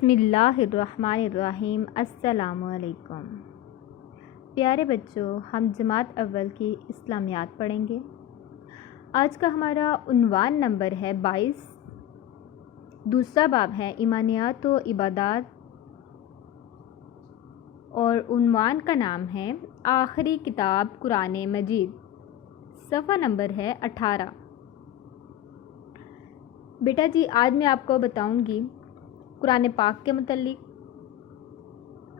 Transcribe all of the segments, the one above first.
بسم اللہ الرحمن الرحیم۔ السلام علیکم پیارے بچوں، ہم جماعت اول کی اسلامیات پڑھیں گے۔ آج کا ہمارا عنوان نمبر ہے 22۔ دوسرا باب ہے ایمانیات و عبادات اور عنوان کا نام ہے آخری کتاب قرآن مجید۔ صفحہ نمبر ہے 18۔ بیٹا جی، آج میں آپ کو بتاؤں گی قرآن پاک کے متعلق۔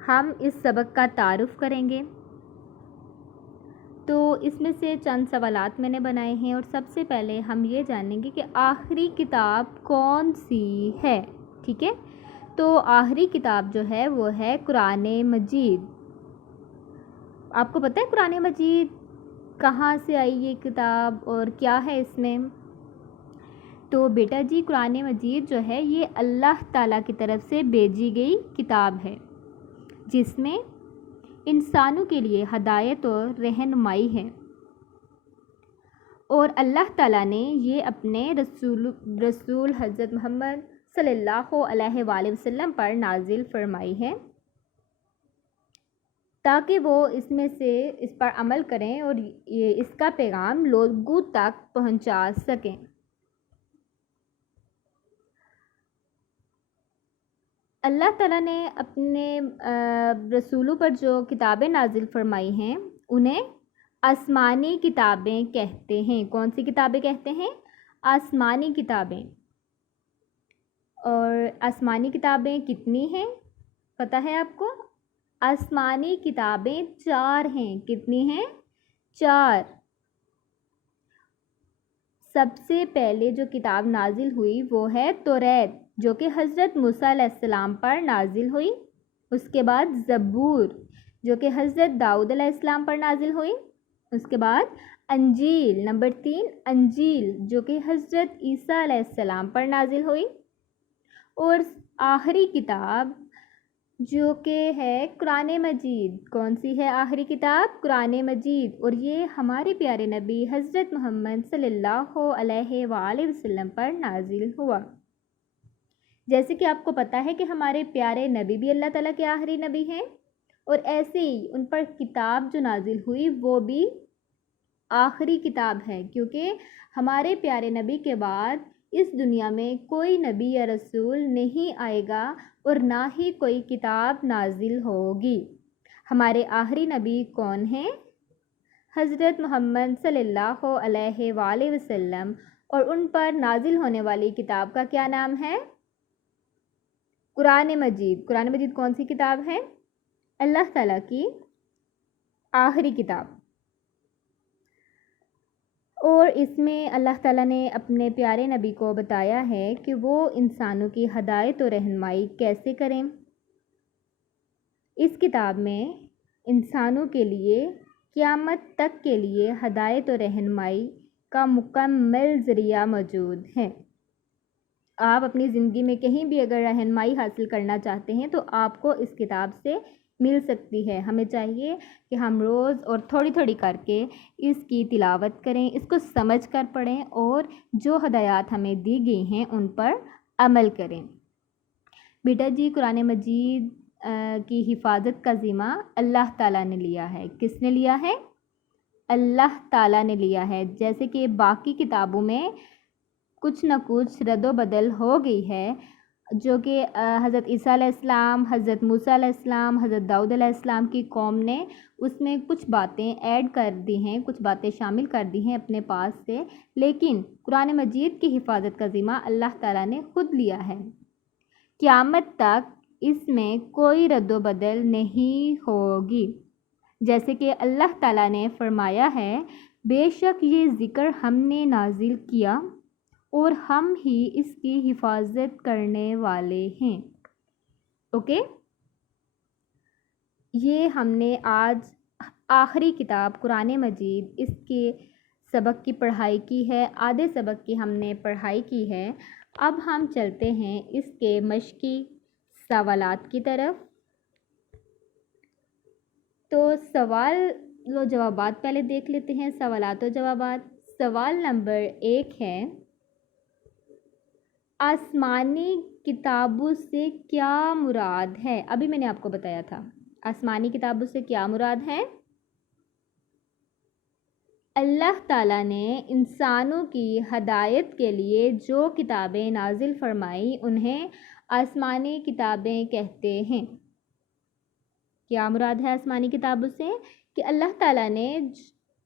ہم اس سبق کا تعارف کریں گے۔ تو اس میں سے چند سوالات میں نے بنائے ہیں، اور سب سے پہلے ہم یہ جانیں گے کہ آخری کتاب کون سی ہے۔ ٹھیک ہے، تو آخری کتاب جو ہے وہ ہے قرآن مجید۔ آپ کو پتہ ہے قرآن مجید کہاں سے آئی یہ کتاب اور کیا ہے اس میں؟ تو بیٹا جی، قرآن مجید جو ہے یہ اللہ تعالیٰ کی طرف سے بھیجی گئی کتاب ہے، جس میں انسانوں کے لیے ہدایت اور رہنمائی ہے، اور اللہ تعالیٰ نے یہ اپنے رسول حضرت محمد صلی اللہ علیہ وآلہ وسلم پر نازل فرمائی ہے، تاکہ وہ اس میں سے اس پر عمل کریں اور اس کا پیغام لوگوں تک پہنچا سکیں۔ اللہ تعالیٰ نے اپنے رسولوں پر جو کتابیں نازل فرمائی ہیں انہیں آسمانی کتابیں کہتے ہیں۔ کون سی کتابیں کہتے ہیں؟ آسمانی کتابیں۔ اور آسمانی کتابیں کتنی ہیں پتہ ہے آپ کو؟ آسمانی کتابیں 4 ہیں۔ کتنی ہیں؟ 4۔ سب سے پہلے جو کتاب نازل ہوئی وہ ہے توریت، جو کہ حضرت موسیٰ علیہ السلام پر نازل ہوئی۔ اس کے بعد زبور، جو کہ حضرت داؤد علیہ السلام پر نازل ہوئی۔ اس کے بعد انجیل، نمبر 3 انجیل، جو کہ حضرت عیسیٰ علیہ السلام پر نازل ہوئی۔ اور آخری کتاب جو کہ ہے قرآن مجید۔ کون سی ہے آخری کتاب؟ قرآن مجید۔ اور یہ ہمارے پیارے نبی حضرت محمد صلی اللہ علیہ وآلہ وسلم پر نازل ہوا۔ جیسے کہ آپ کو پتہ ہے کہ ہمارے پیارے نبی بھی اللہ تعالیٰ کے آخری نبی ہیں، اور ایسے ہی ان پر کتاب جو نازل ہوئی وہ بھی آخری کتاب ہے، کیونکہ ہمارے پیارے نبی کے بعد اس دنیا میں کوئی نبی یا رسول نہیں آئے گا اور نہ ہی کوئی کتاب نازل ہوگی۔ ہمارے آخری نبی کون ہیں؟ حضرت محمد صلی اللہ علیہ وآلہ وسلم، اور ان پر نازل ہونے والی کتاب کا کیا نام ہے؟ قرآن مجید۔ قرآن مجید کون سی کتاب ہے؟ اللہ تعالیٰ کی آخری کتاب۔ اور اس میں اللہ تعالیٰ نے اپنے پیارے نبی کو بتایا ہے کہ وہ انسانوں کی ہدایت و رہنمائی کیسے کریں۔ اس کتاب میں انسانوں کے لیے قیامت تک کے لیے ہدایت و رہنمائی کا مکمل ذریعہ موجود ہے۔ آپ اپنی زندگی میں کہیں بھی اگر رہنمائی حاصل کرنا چاہتے ہیں تو آپ کو اس کتاب سے مل سکتی ہے۔ ہمیں چاہیے کہ ہم روز اور تھوڑی تھوڑی کر کے اس کی تلاوت کریں، اس کو سمجھ کر پڑھیں، اور جو ہدایات ہمیں دی گئی ہیں ان پر عمل کریں۔ بیٹا جی، قرآن مجید کی حفاظت کا ذمہ اللہ تعالیٰ نے لیا ہے۔ کس نے لیا ہے؟ اللہ تعالیٰ نے لیا ہے۔ جیسے کہ باقی کتابوں میں کچھ نہ کچھ رد و بدل ہو گئی ہے، جو کہ حضرت عیسیٰ علیہ السلام، حضرت موسیٰ علیہ السلام، حضرت داؤد علیہ السلام کی قوم نے اس میں کچھ باتیں ایڈ کر دی ہیں، کچھ باتیں شامل کر دی ہیں اپنے پاس سے، لیکن قرآن مجید کی حفاظت کا ذمہ اللہ تعالیٰ نے خود لیا ہے۔ قیامت تک اس میں کوئی رد و بدل نہیں ہوگی۔ جیسے کہ اللہ تعالیٰ نے فرمایا ہے، بے شک یہ ذکر ہم نے نازل کیا اور ہم ہی اس کی حفاظت کرنے والے ہیں۔ اوکے، یہ ہم نے آج آخری کتاب قرآن مجید اس کے سبق کی پڑھائی کی ہے، آدھے سبق کی ہم نے پڑھائی کی ہے۔ اب ہم چلتے ہیں اس کے مشقی سوالات کی طرف۔ تو سوال و جوابات پہلے دیکھ لیتے ہیں، سوالات و جوابات۔ سوال نمبر 1 ہے، آسمانی کتابوں سے کیا مراد ہے؟ ابھی میں نے آپ کو بتایا تھا، آسمانی کتابوں سے کیا مراد ہے؟ اللہ تعالیٰ نے انسانوں کی ہدایت کے لیے جو کتابیں نازل فرمائی انہیں آسمانی کتابیں کہتے ہیں۔ کیا مراد ہے آسمانی کتابوں سے؟ کہ اللہ تعالیٰ نے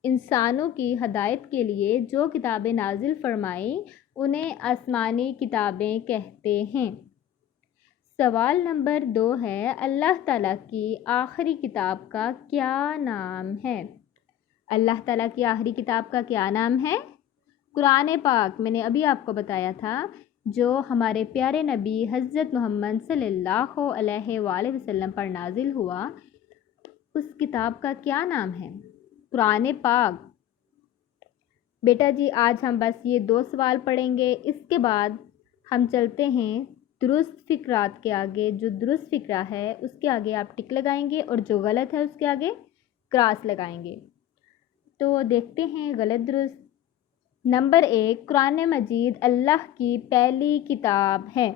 انسانوں کی ہدایت کے لیے جو کتابیں نازل فرمائی انہیں آسمانی کتابیں کہتے ہیں۔ سوال نمبر 2 ہے، اللہ تعالیٰ کی آخری کتاب کا کیا نام ہے؟ اللہ تعالیٰ کی آخری کتاب کا کیا نام ہے؟ قرآن پاک۔ میں نے ابھی آپ کو بتایا تھا جو ہمارے پیارے نبی حضرت محمد صلی اللہ علیہ وآلہ وسلم پر نازل ہوا، اس کتاب کا کیا نام ہے؟ قرآن پاک۔ بیٹا جی آج ہم بس یہ 2 سوال پڑھیں گے، اس کے بعد ہم چلتے ہیں درست فقرات کے آگے۔ جو درست فقرہ ہے اس کے آگے آپ ٹک لگائیں گے اور جو غلط ہے اس کے آگے کراس لگائیں گے۔ تو دیکھتے ہیں غلط درست۔ نمبر 1، قرآن مجید اللہ کی پہلی کتاب ہے۔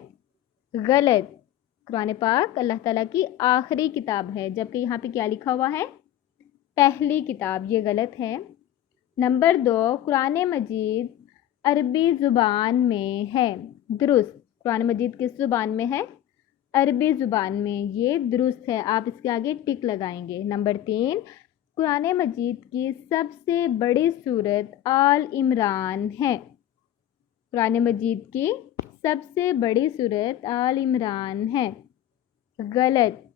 غلط۔ قرآن پاک اللہ تعالیٰ کی آخری کتاب ہے، جبکہ یہاں پہ کیا لکھا ہوا ہے؟ پہلی کتاب، یہ غلط ہے۔ نمبر 2، قرآن مجید عربی زبان میں ہے۔ درست۔ قرآن مجید کس زبان میں ہے؟ عربی زبان میں، یہ درست ہے، آپ اس کے آگے ٹک لگائیں گے۔ نمبر 3، قرآن مجید کی سب سے بڑی سورت آل عمران ہے۔ قرآن مجید کی سب سے بڑی سورت آل عمران ہے۔ غلط۔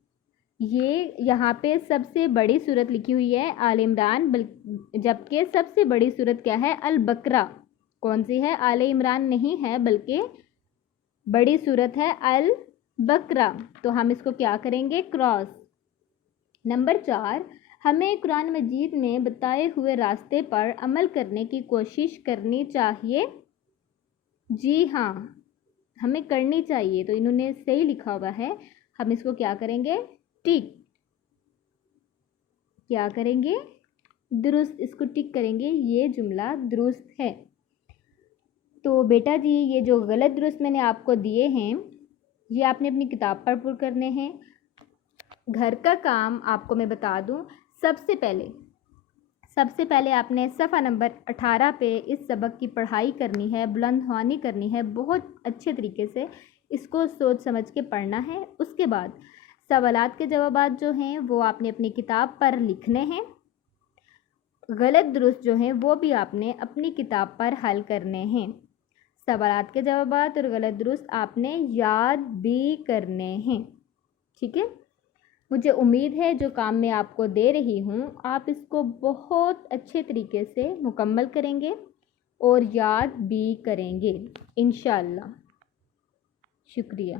یہ یہاں پہ سب سے بڑی سورت لکھی ہوئی ہے آل عمران، جبکہ سب سے بڑی سورت کیا ہے؟ البقرہ۔ کون سی ہے؟ آل عمران نہیں ہے، بلکہ بڑی سورت ہے البقرہ۔ تو ہم اس کو کیا کریں گے؟ کراس۔ نمبر 4، ہمیں قرآن مجید میں بتائے ہوئے راستے پر عمل کرنے کی کوشش کرنی چاہیے۔ جی ہاں، ہمیں کرنی چاہیے، تو انہوں نے صحیح لکھا ہوا ہے، ہم اس کو کیا کریں گے؟ ٹک۔ کیا کریں گے؟ درست، اس کو ٹک کریں گے، یہ جملہ درست ہے۔ تو بیٹا جی یہ جو غلط درست میں نے آپ کو دیے ہیں یہ آپ نے اپنی کتاب پر پور کرنے ہیں۔ گھر کا کام آپ کو میں بتا دوں، سب سے پہلے آپ نے صفحہ نمبر 18 پہ اس سبق کی پڑھائی کرنی ہے، بلند خوانی کرنی ہے، بہت اچھے طریقے سے اس کو سوچ سمجھ کے پڑھنا ہے۔ اس کے بعد سوالات کے جوابات جو ہیں وہ آپ نے اپنی کتاب پر لکھنے ہیں، غلط درست جو ہیں وہ بھی آپ نے اپنی کتاب پر حل کرنے ہیں۔ سوالات کے جوابات اور غلط درست آپ نے یاد بھی کرنے ہیں، ٹھیک ہے؟ مجھے امید ہے جو کام میں آپ کو دے رہی ہوں آپ اس کو بہت اچھے طریقے سے مکمل کریں گے اور یاد بھی کریں گے انشاءاللہ۔ شکریہ۔